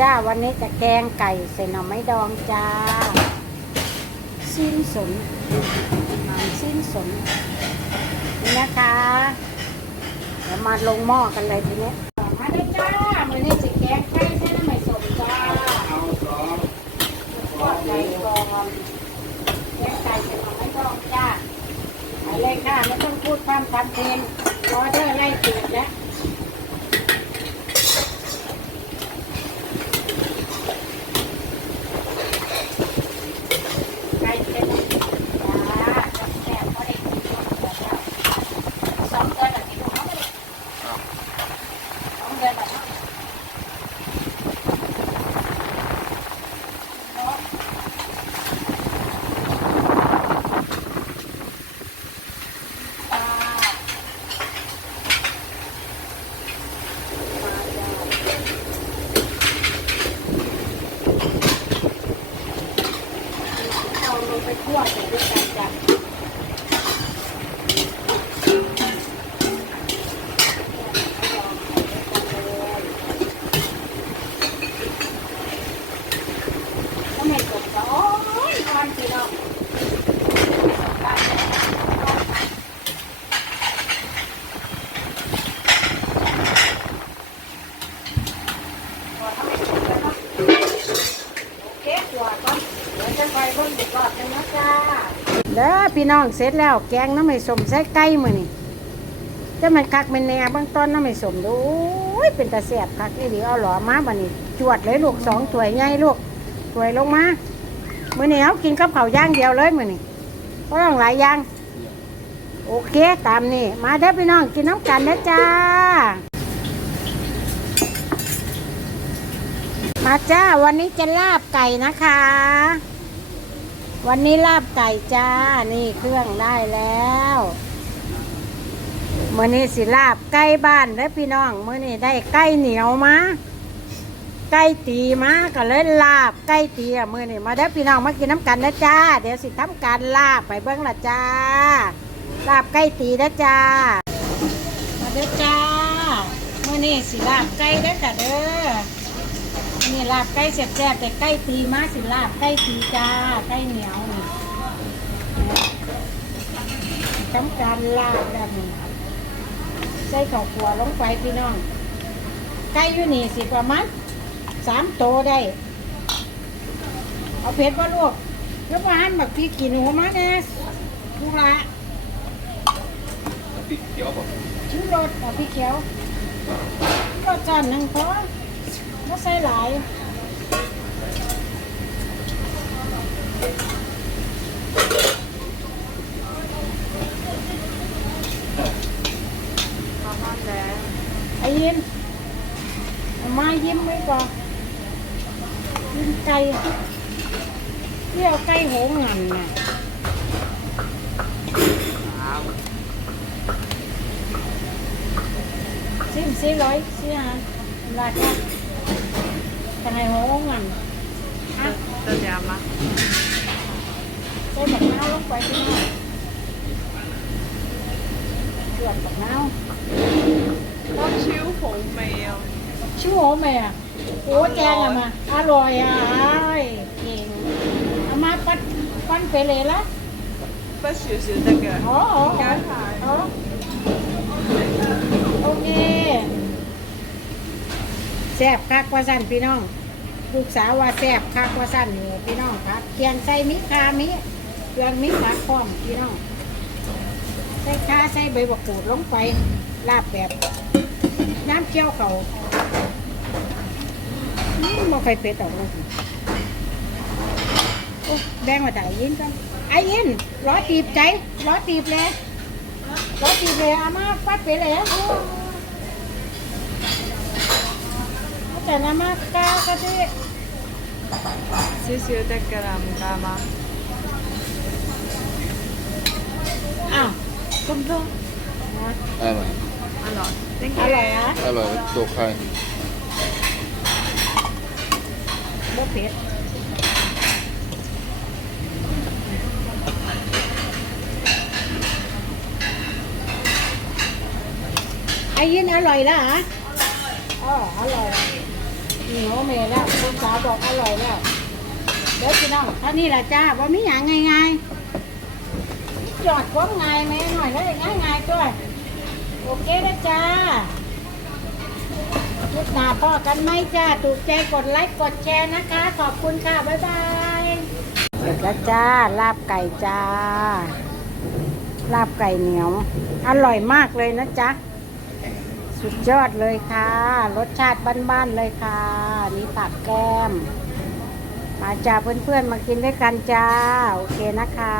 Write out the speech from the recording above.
จ้าวันนี้จะแกงไก่ใส่หน่อไม้ดองจ้า สิ้นสนมันสิ้นสนนี่นะคะ เดี๋ยวมาลงหม้อกันเลยทีนี้มาเลยจ้าวันนี้จะแกงไก่ใส่หน่อไม้สมจ้าเอาสองทอดไก่ก่อนแกงไก่ใส่หน่อไม้ดองจ้าไปเลยค่ะไม่ต้องพูดพร่ำทำเพลงออเดอร์ไล่เปิดแล้ว ไก่เป็นจ้าแซ่บพอดีสองเดือนแบบนี้ลูกสองเดือนแบบนี้เอาลง ไปคั่วใส่ด้วยกันจ้ะ ก็ไม่ตกก็โอ้ยตอนที่เรา เด้อพี่น้องเสร็จแล้วแกงน้ำไม่สมใส่ไก่มือนี่จะมันคักเป็นแหน่บางต้นน้ำไม่สมดูโอ้ยเป็นตาแสบคักนี่ดีเอาหลอมาบันนี้จวดเลยลูกสองถ้วยใหญ่ลูกถ้วยลงมามื่อนี้เขากินกับข้าวย่างเดียวเลยมือนี้เพราะต้องหลายย่างโอเคตามนี่มาเด้อพี่น้องกินน้ำกันนะจ้า มาจ้าวันนี้จะลาบไก่นะคะ วันนี้ลาบไก่จ้า นี่เครื่องได้แล้วมื่อนี้สิลาบไก่บ้านเด้อพี่น้องมื่อนี้ได้ไก่เหนียวมาไก่ตีมาก็เลยลาบไก่ตีอะมือนี่มาเด้พี่น้องมากินน้ำกันนะจ้า เดี๋ยวสิทำการลาบไปเบิ้งละจ้า ลาบไก่ตีนะจ้า มาเด้อจ้ามื่อนี่สิลาบไก่เด้อจ้ะเด้อ นี่ลาบไก่แซ่บๆแต่ไก่ตีมาสิลาบไก่ตีจ้าไก่เหนียวนี่ทำการลาบแบบนี้ใส่ข้าวขัวลงไปพี่น้อง ไก่อยู่นี่สิประมาณสามโตได้ เอาเผ็ดมาลวกแล้วหวานแบบพี่กินหัวมาแน่ทุระติดเขียวบอกชูรสกับพี่เขียวรสจานหนึ่งพอไม่ใส่หลายไอ้ยิ้มเอามายิ้มไว้ก่อนยิ้มไก่เที่ยวไก่โหงหันน่ะสิบสี่ร้อยสี่ห้าราคาทางไงโหงันฮะจะยามาใส่บักนาวลงไปที่นี่เกลือ บักนาวก็ชิวผงเมลชื่อโหแม่อะโอ้ 호응은 뜨지 않아. Tôi bật máu lúc quay phim này Chuột bật máu Con siêu phụ mèo Siêu hổ mèo Ủa cha à mà. À rồi à ơi À má bắt Con phải lệ lắm. Bắt siêu siêu tất cả Ủa ủa Cái hài Ok แซ่บคักว่าสั่นพี่น้อง ลูกสาวว่าแซ่บคักว่าสั่นนี่พี่น้องครับเคียงใส่มิคามิเครื่องมิผักพร้อมพี่น้องใส่ข้าใส่ใบบักกูดลงไปลาบแบบน้ำเจียวเขาอืมบ่ใครเป็ดออกเลยโอ้แบ่งมาได้ยินกันไอ้ยินร้อยตีบใจร้อยตีบเลยร้อยตีบเลยอามาฟัดไปเลยแต่น้ำมาก้าก็ได้ 少少得㗎啦，唔加嘛。啊，咁多。Đây này. Alo. Thank you. Alo. Đây là đồ khai. Bố thiệt. Ai yên alo đó hả? Ờ, alo. เผ็ดไอ้ยินอร่อยแล้วเหรออ๋ออร่อยเหนียวเมแล้วคุณสาวบอกอร่อยแล้วเดี๋ยวพี่น้องท่านี้แหละจ้าว่ามีอย่างง่ายๆจอดควงง่ายแม่หน่อยเลยง่ายๆด้วยโอเคนะจ้าลูกหน้าพ่อกันไหมจ้าถูกใจกดไลค์กดแชร์นะคะ ขอบคุณค่ะ บ๊ายบายเสร็จแล้วจ้า ลาบไก่จ้า ลาบไก่เหนียว อร่อยมากเลยนะจ๊ะ สุดยอดเลยค่ะ รสชาติบ้านๆเลยค่ะ นี่ผักแก้ม มาจ้าเพื่อนๆมากินด้วยกันจ้า โอเคนะคะ